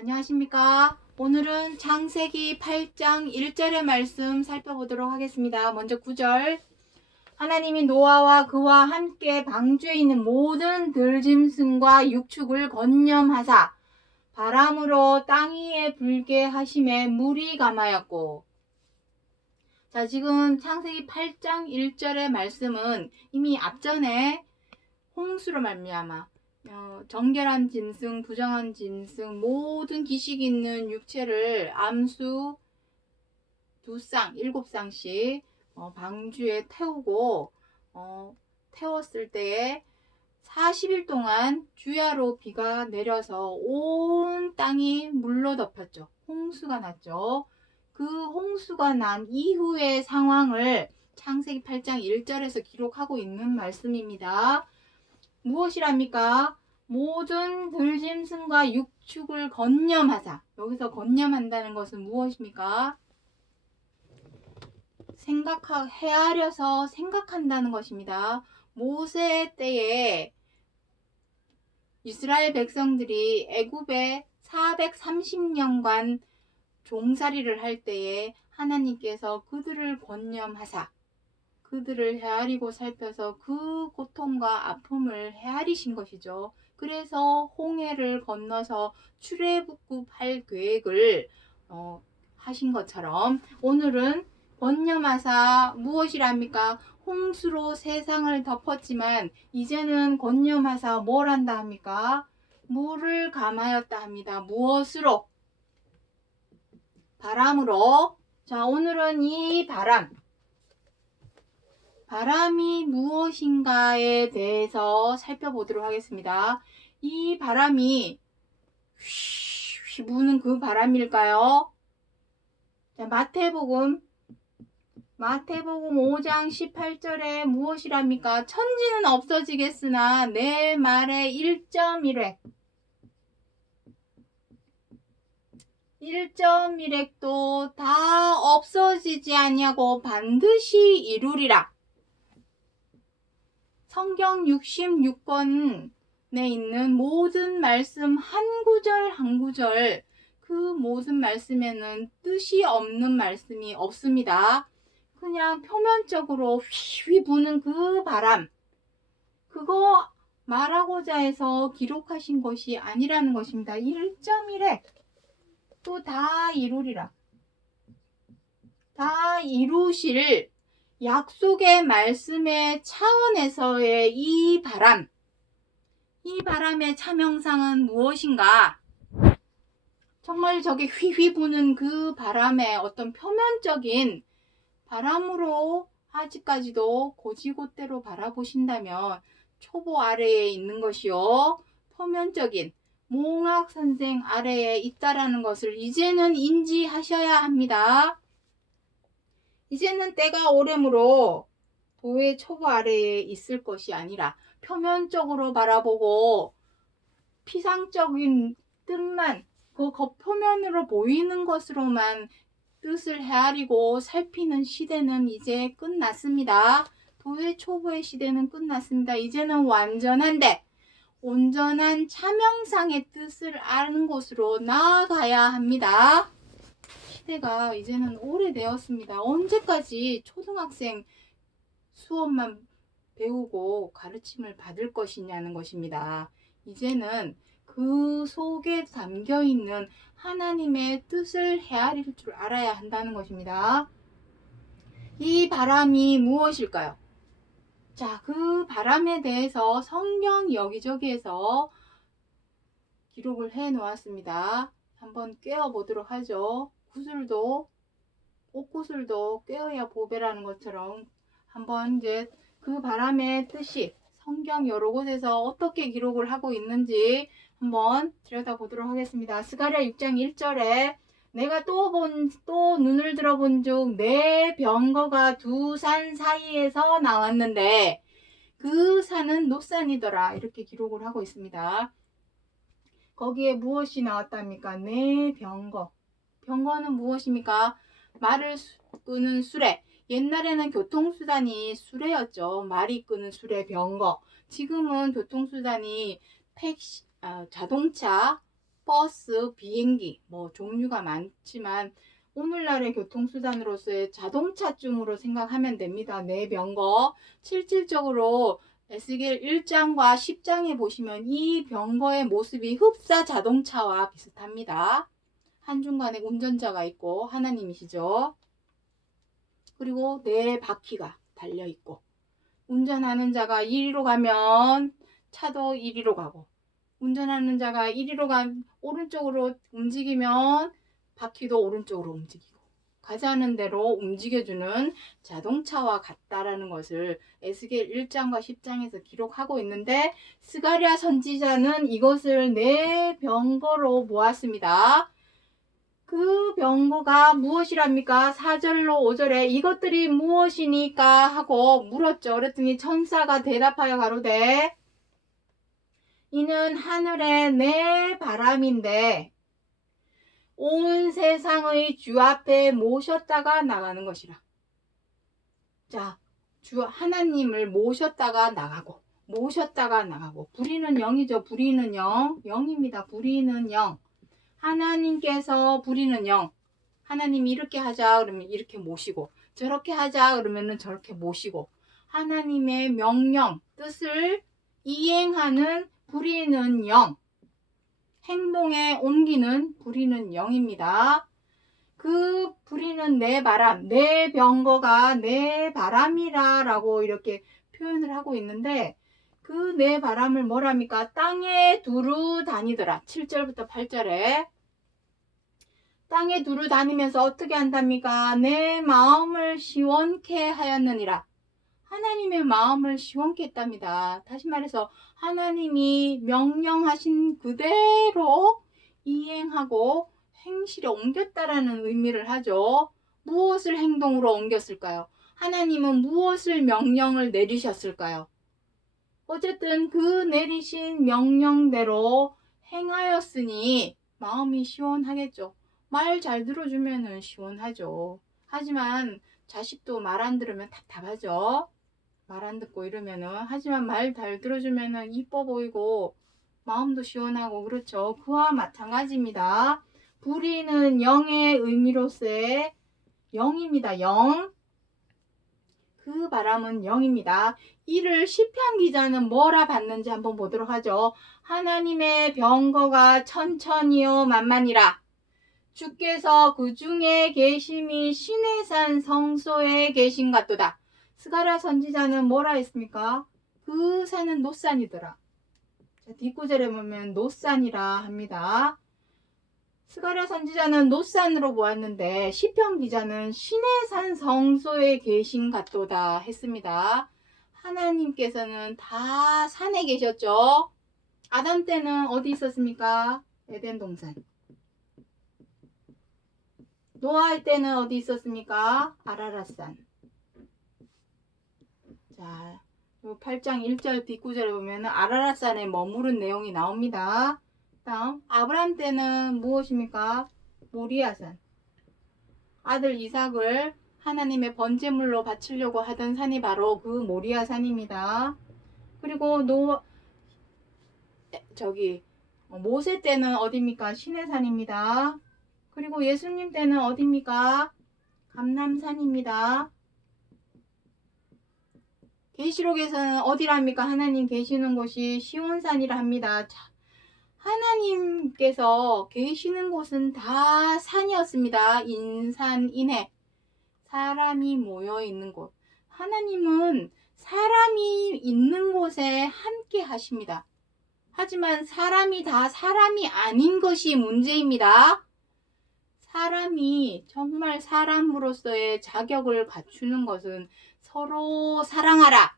안녕하십니까. 오늘은 창세기 8장 1절의 말씀 살펴보도록 하겠습니다. 먼저 9절. 하나님이 노아와 그와 함께 방주에 있는 모든 들짐승과 육축을 건념하사 바람으로 땅 위에 불게 하심에 물이 감하였고. 자, 지금 창세기 8장 1절의 말씀은 이미 앞전에 홍수로 말미암아 정결한 짐승, 부정한 짐승, 모든 기식이 있는 육체를 암수 2쌍, 7쌍씩 방주에 태우고 태웠을 때에 40일 동안 주야로 비가 내려서 온 땅이 물로 덮였죠. 홍수가 났죠. 그 홍수가 난 이후의 상황을 창세기 8장 1절에서 기록하고 있는 말씀입니다. 무엇이랍니까? 모든 들짐승과 육축을 건념하사. 여기서 건념한다는 것은 무엇입니까? 헤아려서 생각한다는 것입니다. 모세 때에 이스라엘 백성들이 애굽에 430년간 종살이를 할 때에 하나님께서 그들을 건념하사 그들을 헤아리고 살펴서 그 고통과 아픔을 헤아리신 것이죠. 그래서 홍해를 건너서 출애굽할 계획을 하신 것처럼 오늘은 건념하사 무엇이랍니까? 홍수로 세상을 덮었지만 이제는 건념하사 뭘 한다 합니까? 물을 감하였다 합니다. 무엇으로? 바람으로. 자, 오늘은 이 바람이 무엇인가에 대해서 살펴보도록 하겠습니다. 이 바람이 휘 부는 그 바람일까요? 자, 마태복음 5장 18절에 무엇이랍니까? 천지는 없어지겠으나 내 말의 1.1획도 다 없어지지 아니하고 반드시 이루리라. 성경 66권에 있는 모든 말씀 한 구절 한 구절 그 모든 말씀에는 뜻이 없는 말씀이 없습니다. 그냥 표면적으로 휘휘 부는 그 바람, 그거 말하고자 해서 기록하신 것이 아니라는 것입니다. 1.1획 또 다 이루리라. 다 이루실 약속의 말씀의 차원에서의 이 바람의 차명상은 무엇인가? 정말 저게 휘휘 부는 그 바람의 어떤 표면적인 바람으로 아직까지도 고지곳대로 바라보신다면 초보 아래에 있는 것이요, 표면적인 몽학 선생 아래에 있다라는 것을 이제는 인지하셔야 합니다. 이제는 때가 오래므로 도의 초보 아래에 있을 것이 아니라 표면적으로 바라보고 피상적인 뜻만, 그 겉표면으로 보이는 것으로만 뜻을 헤아리고 살피는 시대는 이제 끝났습니다. 도의 초보의 시대는 끝났습니다. 이제는 온전한 차명상의 뜻을 아는 곳으로 나아가야 합니다. 시대가 이제는 오래되었습니다. 언제까지 초등학생 수업만 배우고 가르침을 받을 것이냐는 것입니다. 이제는 그 속에 담겨있는 하나님의 뜻을 헤아릴 줄 알아야 한다는 것입니다. 이 바람이 무엇일까요? 자, 그 바람에 대해서 성경 여기저기에서 기록을 해 놓았습니다. 한번 꿰어보도록 하죠. 옷구슬도 꿰어야 보배라는 것처럼 한번 이제 그 바람의 뜻이 성경 여러 곳에서 어떻게 기록을 하고 있는지 한번 들여다보도록 하겠습니다. 스가랴 6장 1절에 내가 또 눈을 들어본 즉 내 병거가 두 산 사이에서 나왔는데 그 산은 노산이더라, 이렇게 기록을 하고 있습니다. 거기에 무엇이 나왔답니까? 내 병거는 무엇입니까? 말을 끄는 수레. 옛날에는 교통수단이 수레였죠. 말이 끄는 수레, 병거. 지금은 교통수단이 자동차, 버스, 비행기 뭐 종류가 많지만 오늘날의 교통수단으로서의 자동차쯤으로 생각하면 됩니다. 내병거 실질적으로 에스겔 1장과 10장에 보시면 이 병거의 모습이 흡사 자동차와 비슷합니다. 한중간에 운전자가 있고 하나님이시죠. 그리고 네 바퀴가 달려있고 운전하는 자가 이리로 가면 차도 이리로 가고 운전하는 자가 이리로 오른쪽으로 움직이면 바퀴도 오른쪽으로 움직이고 가자는 대로 움직여주는 자동차와 같다라는 것을 에스겔 1장과 10장에서 기록하고 있는데 스가랴 선지자는 이것을 네 병거로 모았습니다. 그 병거가 무엇이랍니까? 4절로 5절에 이것들이 무엇이니까 하고 물었죠. 그랬더니 천사가 대답하여 가로되 이는 하늘의 내 바람인데 온 세상의 주 앞에 모셨다가 나가는 것이라. 자, 주 하나님을 모셨다가 나가고 모셨다가 나가고 부리는 영이죠. 부리는 영. 영입니다. 부리는 영. 하나님께서 부리는 영. 하나님이 이렇게 하자 그러면 이렇게 모시고 저렇게 하자 그러면은 저렇게 모시고 하나님의 명령, 뜻을 이행하는 부리는 영. 행동에 옮기는 부리는 영입니다. 그 부리는 내 바람, 내 병거가 내 바람이라 라고 이렇게 표현을 하고 있는데 그 내 바람을 뭐랍니까? 땅에 두루 다니더라. 7절부터 8절에 땅에 두루 다니면서 어떻게 한답니까? 내 마음을 시원케 하였느니라. 하나님의 마음을 시원케 했답니다. 다시 말해서 하나님이 명령하신 그대로 이행하고 행실에 옮겼다라는 의미를 하죠. 무엇을 행동으로 옮겼을까요? 하나님은 무엇을 명령을 내리셨을까요? 어쨌든 그 내리신 명령대로 행하였으니 마음이 시원하겠죠. 말 잘 들어주면 시원하죠. 하지만 자식도 말 안 들으면 답답하죠. 말 안 듣고 이러면은 하지만 말 잘 들어주면은 이뻐 보이고 마음도 시원하고 그렇죠. 그와 마찬가지입니다. 부리는 영의 의미로서의 영입니다. 영. 그 바람은 영입니다. 이를 시편 기자는 뭐라 봤는지 한번 보도록 하죠. 하나님의 병거가 천천히요 만만이라. 주께서 그 중에 계심이 시내산 성소에 계신 같도다. 스가랴 선지자는 뭐라 했습니까? 그 산은 노산이더라. 뒷구절에 보면 노산이라 합니다. 스가랴 선지자는 노산으로 보았는데 시편 기자는 시내산 성소에 계신 같도다 했습니다. 하나님께서는 다 산에 계셨죠. 아담 때는 어디 있었습니까? 에덴 동산. 노아할 때는 어디 있었습니까? 아라랏산. 자, 8장 1절 뒷구절에 보면 아라랏산에 머무른 내용이 나옵니다. 다음 아브람 때는 무엇입니까? 모리아산. 아들 이삭을 하나님의 번제물로 바치려고 하던 산이 바로 그 모리아산입니다. 그리고 모세 때는 어디입니까? 시내산입니다. 그리고 예수님 때는 어디입니까? 감람산입니다. 계시록에서는 어디랍니까? 하나님 계시는 곳이 시온산이라 합니다. 자, 하나님께서 계시는 곳은 다 산이었습니다. 인산인해. 사람이 모여 있는 곳. 하나님은 사람이 있는 곳에 함께 하십니다. 하지만 사람이 다 사람이 아닌 것이 문제입니다. 사람이 정말 사람으로서의 자격을 갖추는 것은 서로 사랑하라.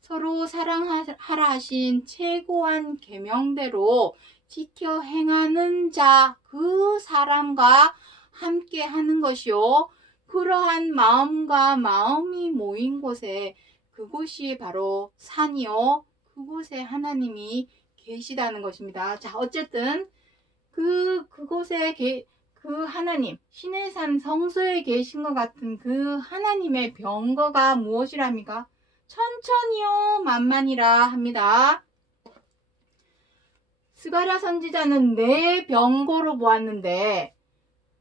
서로 사랑하라 하신 최고한 계명대로 지켜 행하는 자, 그 사람과 함께 하는 것이요. 그러한 마음과 마음이 모인 곳에 그곳이 바로 산이요. 그곳에 하나님이 계시다는 것입니다. 자, 어쨌든 그곳에 그 하나님, 시내산 성소에 계신 것 같은 그 하나님의 병거가 무엇이랍니까? 천천히요 만만이라 합니다. 스가랴 선지자는 내 병거로 보았는데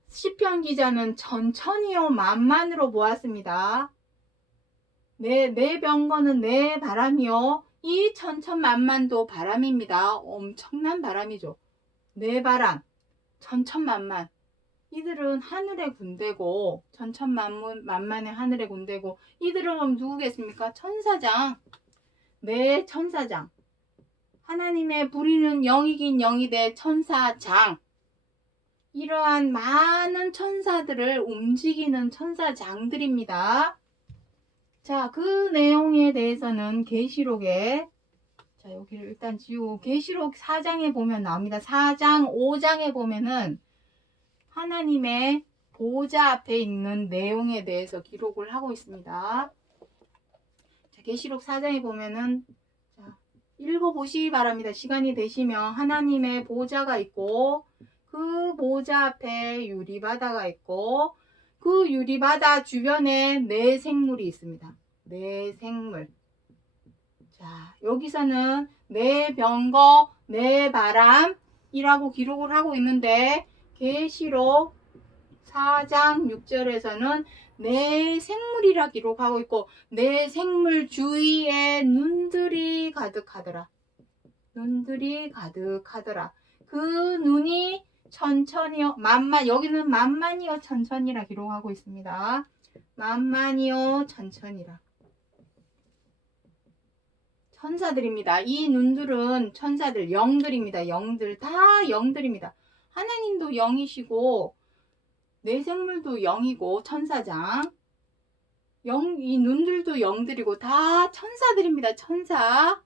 시편 기자는 천천히요 만만으로 보았습니다. 내 병거는 내 바람이요. 이 천천만만도 바람입니다. 엄청난 바람이죠. 내 바람, 천천만만. 이들은 하늘의 군대고, 천천만만의 하늘의 군대고, 이들은 그럼 누구겠습니까? 천사장. 내 천사장. 하나님의 부리는 영이긴 영이 돼 천사장. 이러한 많은 천사들을 움직이는 천사장들입니다. 자, 그 내용에 대해서는 계시록에, 자, 여기를 일단 지우고 계시록 4장에 보면 나옵니다. 4장, 5장에 보면은 하나님의 보좌 앞에 있는 내용에 대해서 기록을 하고 있습니다. 자, 계시록 4장에 보면은 자, 읽어보시기 바랍니다. 시간이 되시면 하나님의 보좌가 있고 그 보좌 앞에 유리바다가 있고 그 유리바다 주변에 네 생물이 있습니다. 네 생물. 자, 여기서는 네 병거, 네 바람이라고 기록을 하고 있는데 계시록 4장 6절에서는 네 생물이라 기록하고 있고 네 생물 주위에 눈들이 가득하더라. 눈들이 가득하더라. 그 눈이 천천히요 만만, 여기는 만만이요 천천히라 기록하고 있습니다. 만만이요 천천히라. 천사들입니다. 이 눈들은 천사들, 영들입니다. 영들, 다 영들입니다. 하나님도 영이시고 내 생물도 영이고 천사장, 이 눈들도 영들이고 다 천사들입니다. 천사.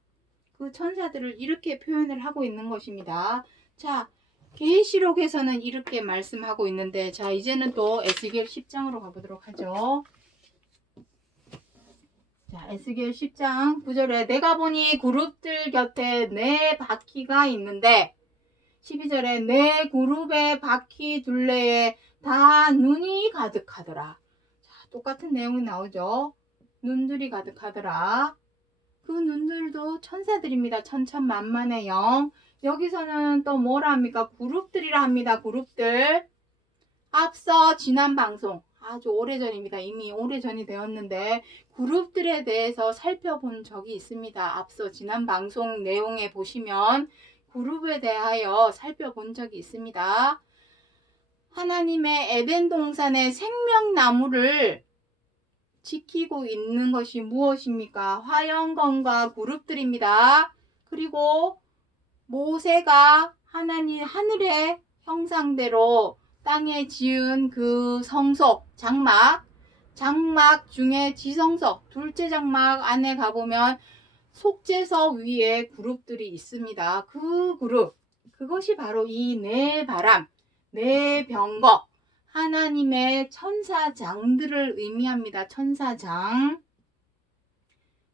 그 천사들을 이렇게 표현을 하고 있는 것입니다. 자, 계시록에서는 이렇게 말씀하고 있는데, 자, 이제는 또 에스겔 10장으로 가보도록 하죠. 자, 에스겔 10장 9절에 내가 보니 그룹들 곁에 네 바퀴가 있는데 12절에 네 그룹의 바퀴 둘레에 다 눈이 가득하더라. 자, 똑같은 내용이 나오죠. 눈들이 가득하더라. 그 눈들도 천사들입니다. 천천만만의 영. 여기서는 또 뭐라 합니까? 그룹들이라 합니다. 그룹들. 앞서 지난 방송 아주 오래전입니다. 이미 오래전이 되었는데 그룹들에 대해서 살펴본 적이 있습니다. 앞서 지난 방송 내용에 보시면 그룹에 대하여 살펴본 적이 있습니다. 하나님의 에덴 동산의 생명나무를 지키고 있는 것이 무엇입니까? 화영건과 그룹들입니다. 그리고 모세가 하나님 하늘의 형상대로 땅에 지은 그 성소, 장막 중에 지성소, 둘째 장막 안에 가보면 속죄서 위에 그룹들이 있습니다. 그 그룹, 그것이 바로 이 네 바람, 네 병거, 하나님의 천사장들을 의미합니다. 천사장.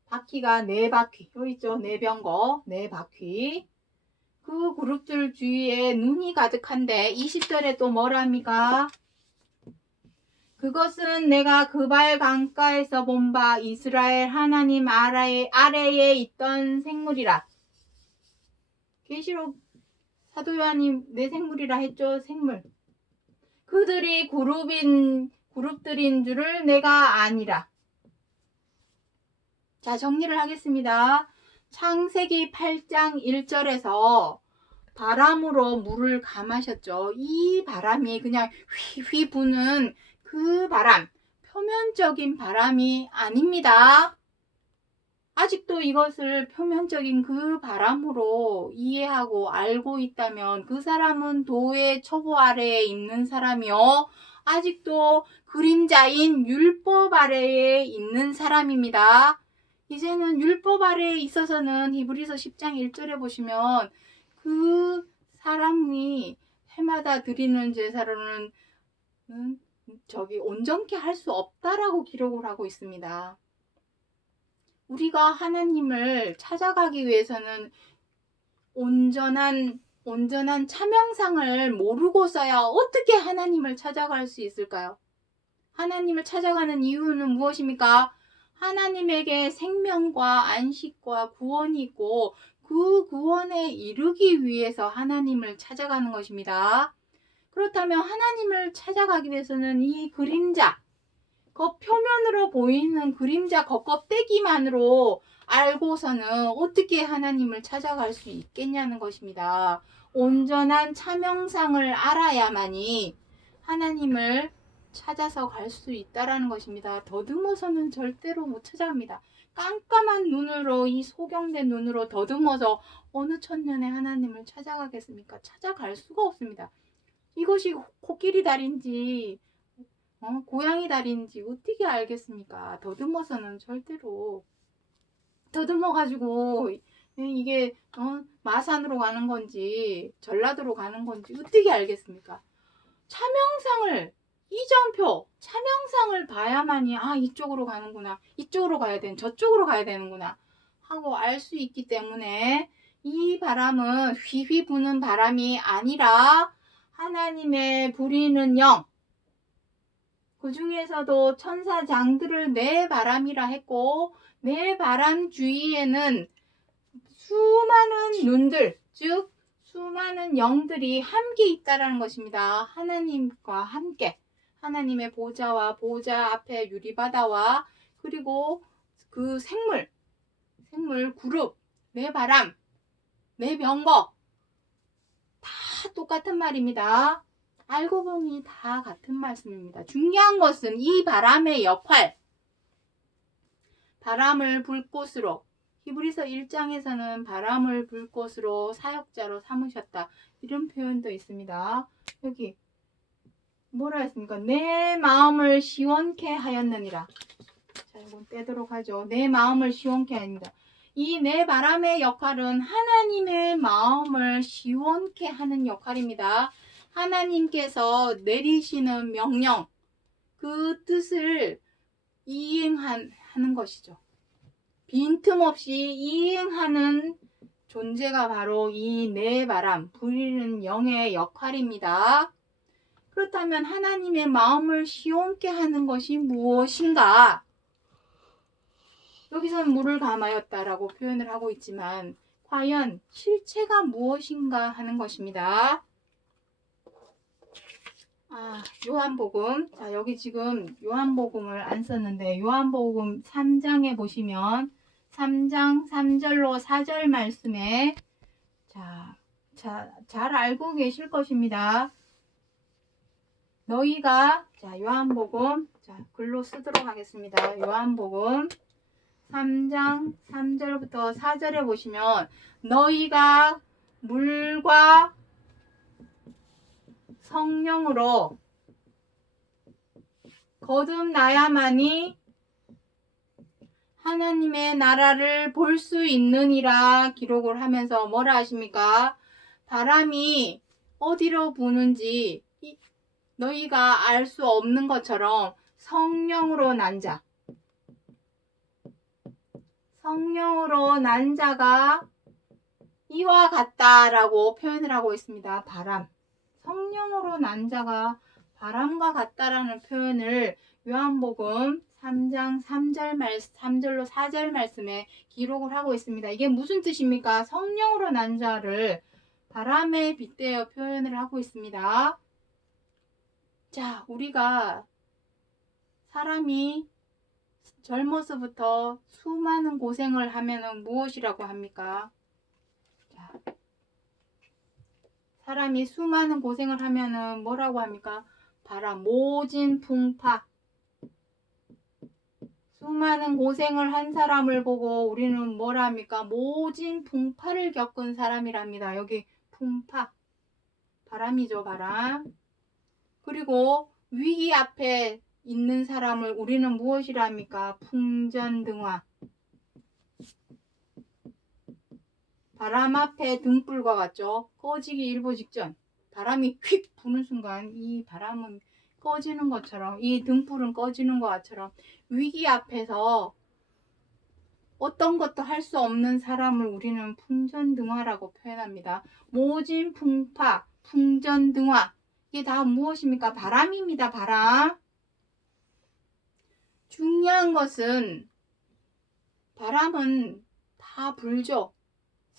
바퀴가 네 바퀴, 여기 있죠? 네 병거, 네 바퀴. 그 그룹들 주위에 눈이 가득한데 20절에 또 뭐라 합니까? 그것은 내가 그발 강가에서 본 바 이스라엘 하나님 아래에 있던 생물이라. 계시록 사도 요한이 내 생물이라 했죠. 생물. 그들이 그룹들인 줄을 내가 아니라. 자, 정리를 하겠습니다. 창세기 8장 1절에서 바람으로 물을 감하셨죠. 이 바람이 그냥 휘휘 부는 그 바람, 표면적인 바람이 아닙니다. 아직도 이것을 표면적인 그 바람으로 이해하고 알고 있다면 그 사람은 도의 초보 아래에 있는 사람이요. 아직도 그림자인 율법 아래에 있는 사람입니다. 이제는 율법 아래에 있어서는 히브리서 10장 1절에 보시면 그 사람이 해마다 드리는 제사로는 온전케 할 수 없다라고 기록을 하고 있습니다. 우리가 하나님을 찾아가기 위해서는 온전한 차명상을 모르고서야 어떻게 하나님을 찾아갈 수 있을까요? 하나님을 찾아가는 이유는 무엇입니까? 하나님에게 생명과 안식과 구원이 있고 그 구원에 이르기 위해서 하나님을 찾아가는 것입니다. 그렇다면 하나님을 찾아가기 위해서는 이 그림자, 겉표면으로 보이는 그림자 겉껍데기만으로 알고서는 어떻게 하나님을 찾아갈 수 있겠냐는 것입니다. 온전한 참형상을 알아야만이 하나님을 찾아서 갈 수 있다라는 것입니다. 더듬어서는 절대로 못 찾아갑니다. 깜깜한 눈으로, 이 소경된 눈으로 더듬어서 어느 천년에 하나님을 찾아가겠습니까? 찾아갈 수가 없습니다. 이것이 코끼리 다리인지 고양이 다리인지 어떻게 알겠습니까? 더듬어서는 절대로, 더듬어 가지고 이게 마산으로 가는 건지 전라도로 가는 건지 어떻게 알겠습니까? 차명상을, 이정표 차명상을 봐야만이 이쪽으로 가는구나, 이쪽으로 가야 되는, 저쪽으로 가야 되는구나 하고 알 수 있기 때문에 이 바람은 휘휘 부는 바람이 아니라 하나님의 부리는 영, 그 중에서도 천사장들을 내 바람이라 했고, 내 바람 주위에는 수많은 눈들, 즉 수많은 영들이 함께 있다라는 것입니다. 하나님과 함께, 하나님의 보좌와 보좌 앞에 유리바다와 그리고 그 생물 그룹, 내 바람, 내 병거 다 똑같은 말입니다. 알고 보니 다 같은 말씀입니다. 중요한 것은 이 바람의 역할, 바람을 불꽃으로, 히브리서 1장에서는 바람을 불꽃으로 사역자로 삼으셨다, 이런 표현도 있습니다. 여기 뭐라 했습니까? 내 마음을 시원케 하였느니라. 자, 이건 떼도록 하죠. 내 마음을 시원케 하였느니라. 이 내 바람의 역할은 하나님의 마음을 시원케 하는 역할입니다. 하나님께서 내리시는 명령, 그 뜻을 이행하는 것이죠. 빈틈없이 이행하는 존재가 바로 이 내 바람, 부리는 영의 역할입니다. 그렇다면 하나님의 마음을 시원케 하는 것이 무엇인가? 여기서는 물을 감하였다라고 표현을 하고 있지만 과연 실체가 무엇인가 하는 것입니다. 요한복음. 자, 여기 지금 요한복음을 안 썼는데 요한복음 3장에 보시면 3장 3절로 4절 말씀에 잘 알고 계실 것입니다. 너희가, 요한복음, 글로 쓰도록 하겠습니다. 요한복음 3장 3절부터 4절에 보시면 너희가 물과 성령으로 거듭나야만이 하나님의 나라를 볼 수 있느니라 기록을 하면서 뭐라 하십니까? 바람이 어디로 부는지 너희가 알 수 없는 것처럼 성령으로 난 자, 성령으로 난 자가 이와 같다라고 표현을 하고 있습니다. 바람, 성령으로 난 자가 바람과 같다라는 표현을 요한복음 3장 3절로 4절 말씀에 기록을 하고 있습니다. 이게 무슨 뜻입니까? 성령으로 난 자를 바람에 빗대어 표현을 하고 있습니다. 자, 우리가 사람이 젊어서부터 수많은 고생을 하면은 무엇이라고 합니까? 자, 사람이 수많은 고생을 하면은 뭐라고 합니까? 바람, 모진 풍파. 수많은 고생을 한 사람을 보고 우리는 뭐라 합니까? 모진 풍파를 겪은 사람이랍니다. 여기 풍파, 바람이죠, 바람. 그리고 위기 앞에 있는 사람을 우리는 무엇이라 합니까? 풍전등화. 바람 앞에 등불과 같죠? 꺼지기 일보 직전, 바람이 휙 부는 순간 이 바람은 꺼지는 것처럼, 이 등불은 꺼지는 것처럼 위기 앞에서 어떤 것도 할 수 없는 사람을 우리는 풍전등화라고 표현합니다. 모진 풍파, 풍전등화, 이게 다 무엇입니까? 바람입니다. 바람. 중요한 것은 바람은 다 불죠.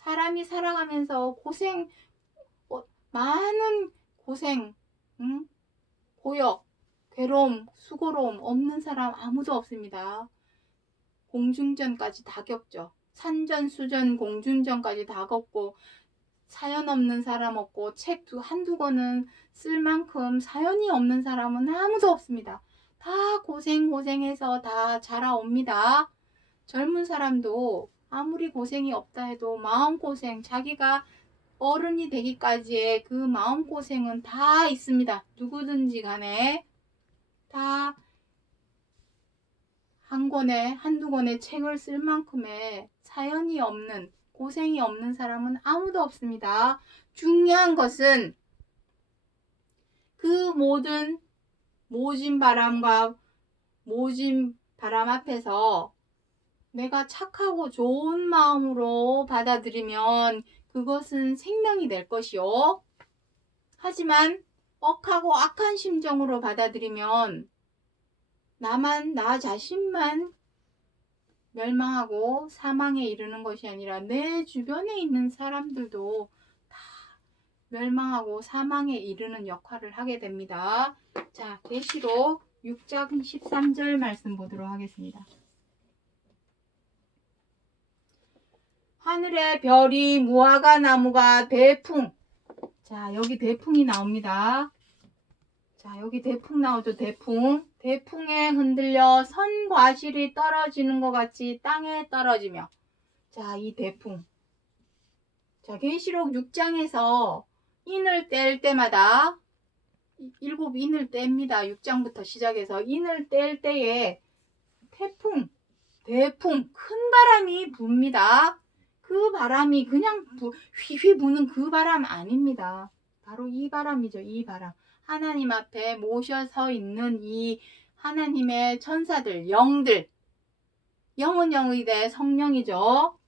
사람이 살아가면서 많은 고생, 고역, 괴로움, 수고로움 없는 사람 아무도 없습니다. 공중전까지 다 겪죠. 산전수전 공중전까지 다 겪고 사연 없는 사람 없고 책 한두 권은 쓸 만큼 사연이 없는 사람은 아무도 없습니다. 다 고생해서 다 자라옵니다. 젊은 사람도 아무리 고생이 없다 해도 마음고생, 자기가 어른이 되기까지의 그 마음고생은 다 있습니다. 누구든지 간에 다 한두 권의 책을 쓸 만큼의 사연이 없는, 고생이 없는 사람은 아무도 없습니다. 중요한 것은 그 모든 모진 바람 앞에서 내가 착하고 좋은 마음으로 받아들이면 그것은 생명이 될 것이요. 하지만 억하고 악한 심정으로 받아들이면 나 자신만 멸망하고 사망에 이르는 것이 아니라 내 주변에 있는 사람들도 다 멸망하고 사망에 이르는 역할을 하게 됩니다. 자, 계시록 6장 13절 말씀 보도록 하겠습니다. 하늘의 별이 무화과 나무가 대풍. 자, 여기 대풍이 나옵니다. 자, 여기 대풍 나오죠. 대풍에 흔들려 선과실이 떨어지는 것 같이 땅에 떨어지며. 자, 이 대풍. 자, 계시록 6장에서 인을 뗄 때마다 7인을 뗍니다. 6장부터 시작해서 인을 뗄 때에 대풍, 큰 바람이 붑니다. 그 바람이 그냥 휘휘 부는 그 바람 아닙니다. 바로 이 바람이죠. 이 바람. 하나님 앞에 모셔서 있는 이 하나님의 천사들, 영들. 영은 영이되 성령이죠.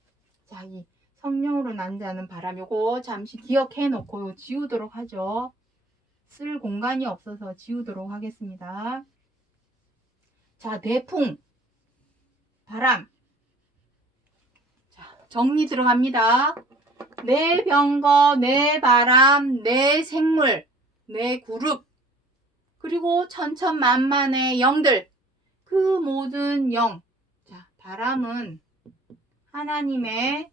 자, 이 성령으로 난 자는 바람. 요거 잠시 기억해 놓고 지우도록 하죠. 쓸 공간이 없어서 지우도록 하겠습니다. 자, 대풍, 바람. 자, 정리 들어갑니다. 내 병거, 내 바람, 내 생물, 내 그룹, 그리고 천천만만의 영들, 그 모든 영. 자, 바람은 하나님의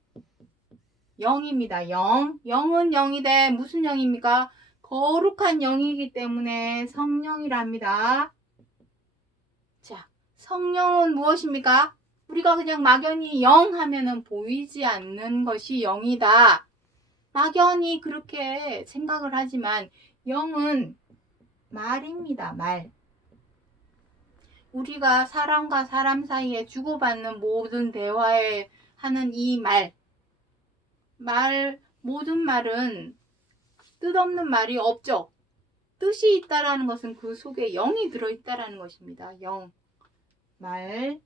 영입니다. 영은 영이되 무슨 영입니까? 거룩한 영이기 때문에 성령이랍니다. 자, 성령은 무엇입니까? 우리가 그냥 막연히 영 하면은 보이지 않는 것이 영이다. 막연히 그렇게 생각을 하지만 영은 말입니다. 말. 우리가 사람과 사람 사이에 주고받는 모든 대화에 하는 이 모든 말은 뜻없는 말이 없죠. 뜻이 있다라는 것은 그 속에 영이 들어있다라는 것입니다. 영, 말,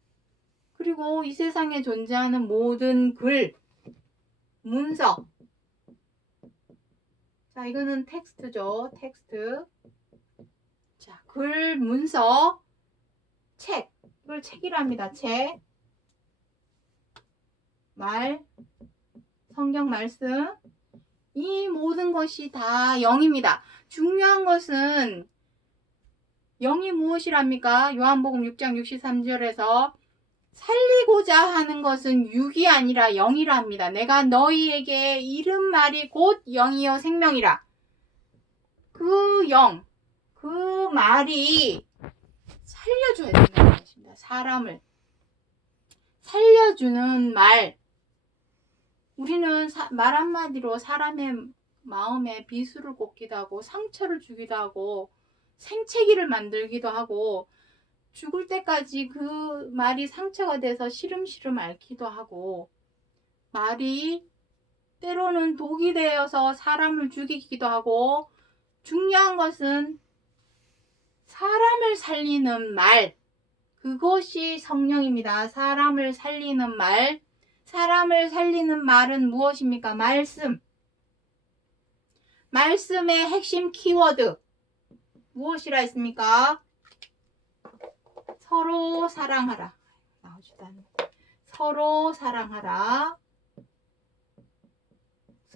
그리고 이 세상에 존재하는 모든 글, 문서. 자, 이거는 텍스트죠. 텍스트. 자, 글, 문서, 책. 이걸 책이랍니다. 책. 말, 성경 말씀. 이 모든 것이 다 영입니다. 중요한 것은 영이 무엇이랍니까? 요한복음 6장 63절에서 살리고자 하는 것은 육이 아니라 영이라 합니다. 내가 너희에게 이른 말이 곧 영이요 생명이라. 그 영, 그 말이 살려줘야 된다는 것입니다. 사람을 살려주는 말. 우리는 말 한마디로 사람의 마음에 비수를 꽂기도 하고 상처를 주기도 하고 생채기를 만들기도 하고 죽을 때까지 그 말이 상처가 돼서 시름시름 앓기도 하고 말이 때로는 독이 되어서 사람을 죽이기도 하고 중요한 것은 사람을 살리는 말, 그것이 성령입니다. 사람을 살리는 말. 사람을 살리는 말은 무엇입니까? 말씀. 말씀의 핵심 키워드 무엇이라 했습니까? 서로 사랑하라. 나오지도 않네. 서로 사랑하라.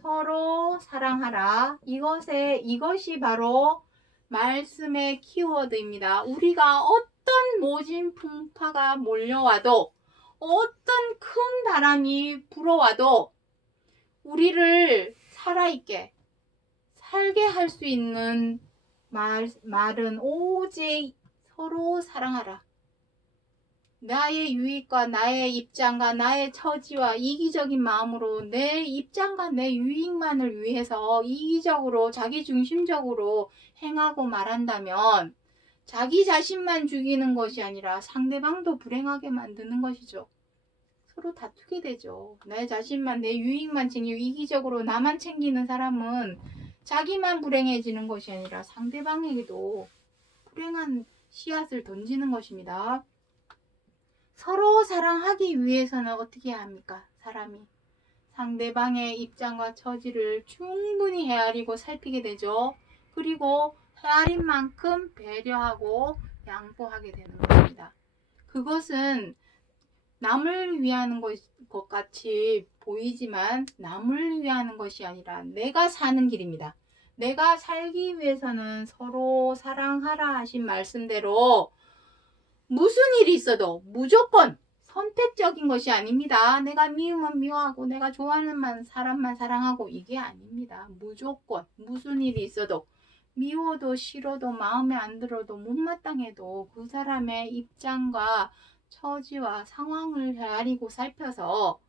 서로 사랑하라. 이것이 바로 말씀의 키워드입니다. 우리가 어떤 모진 풍파가 몰려와도, 어떤 큰 바람이 불어와도 우리를 살아있게 살게 할 수 있는 말은 오직 서로 사랑하라. 나의 유익과 나의 입장과 나의 처지와 이기적인 마음으로 내 입장과 내 유익만을 위해서 이기적으로 자기중심적으로 행하고 말한다면 자기 자신만 죽이는 것이 아니라 상대방도 불행하게 만드는 것이죠. 서로 다투게 되죠. 내 자신만 내 유익만 챙기고 이기적으로 나만 챙기는 사람은 자기만 불행해지는 것이 아니라 상대방에게도 불행한 씨앗을 던지는 것입니다. 서로 사랑하기 위해서는 어떻게 해야 합니까? 사람이 상대방의 입장과 처지를 충분히 헤아리고 살피게 되죠. 그리고 헤아린 만큼 배려하고 양보하게 되는 것입니다. 그것은 남을 위하는 것 같이 보이지만 남을 위하는 것이 아니라 내가 사는 길입니다. 내가 살기 위해서는 서로 사랑하라 하신 말씀대로 무슨 일이 있어도 무조건 선택적인 것이 아닙니다. 내가 미우면 미워하고 내가 좋아하는 사람만 사랑하고 이게 아닙니다. 무조건 무슨 일이 있어도 미워도 싫어도 마음에 안 들어도 못마땅해도 그 사람의 입장과 처지와 상황을 헤아리고 살펴서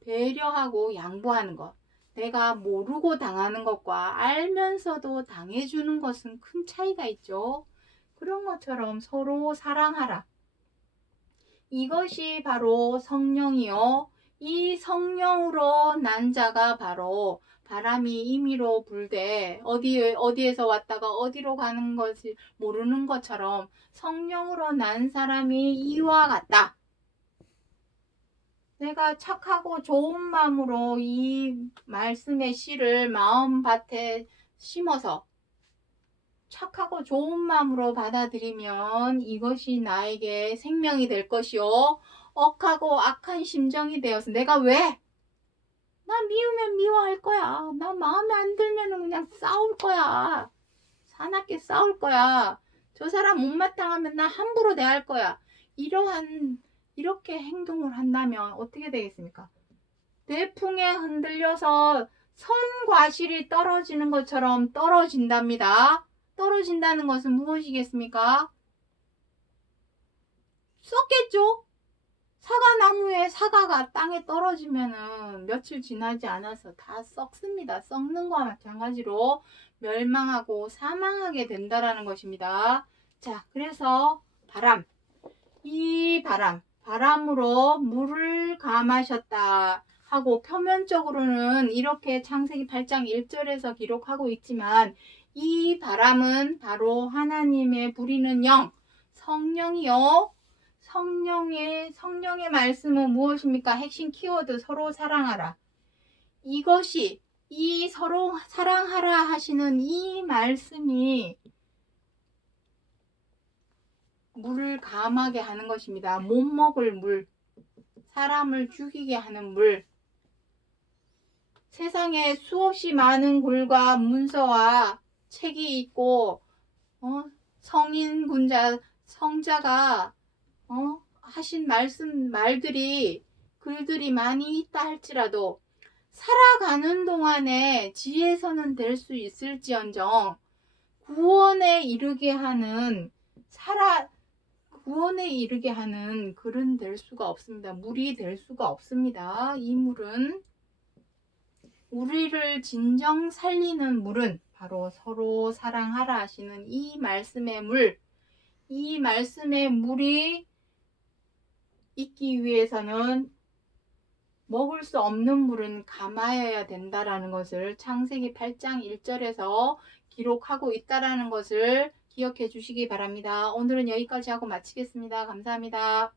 배려하고 양보하는 것. 내가 모르고 당하는 것과 알면서도 당해주는 것은 큰 차이가 있죠. 그런 것처럼 서로 사랑하라. 이것이 바로 성령이요. 이 성령으로 난 자가 바로 바람이 임의로 불되 어디에서 왔다가 어디로 가는 것을 모르는 것처럼 성령으로 난 사람이 이와 같다. 내가 착하고 좋은 마음으로 이 말씀의 씨를 마음밭에 심어서 착하고 좋은 마음으로 받아들이면 이것이 나에게 생명이 될 것이요. 억하고 악한 심정이 되어서 내가 왜? 나 미우면 미워할 거야. 나 마음에 안 들면 그냥 싸울 거야. 사납게 싸울 거야. 저 사람 못마땅하면 나 함부로 대할 거야. 이렇게 행동을 한다면 어떻게 되겠습니까? 대풍에 흔들려서 선과실이 떨어지는 것처럼 떨어진답니다. 떨어진다는 것은 무엇이겠습니까? 썩겠죠? 사과나무에 사과가 땅에 떨어지면은 며칠 지나지 않아서 다 썩습니다. 썩는 것과 마찬가지로 멸망하고 사망하게 된다라는 것입니다. 자, 그래서 이 바람으로 물을 감하셨다 하고 표면적으로는 이렇게 창세기 8장 1절에서 기록하고 있지만 이 바람은 바로 하나님의 부리는 영, 성령이요. 성령의 말씀은 무엇입니까? 핵심 키워드 서로 사랑하라. 이것이 이 서로 사랑하라 하시는 이 말씀이 물을 감하게 하는 것입니다. 못 먹을 물, 사람을 죽이게 하는 물. 세상에 수없이 많은 글과 문서와 책이 있고 성인 군자 성자가 하신 글들이 많이 있다 할지라도 살아가는 동안에 지혜서는 될 수 있을지언정 구원에 이르게 하는 글은 될 수가 없습니다. 물이 될 수가 없습니다. 이 물은 우리를 진정 살리는 물은 바로 서로 사랑하라 하시는 이 말씀의 물, 이 말씀의 물이 있기 위해서는 먹을 수 없는 물은 감하여야 된다라는 것을 창세기 8장 1절에서 기록하고 있다라는 것을 기억해 주시기 바랍니다. 오늘은 여기까지 하고 마치겠습니다. 감사합니다.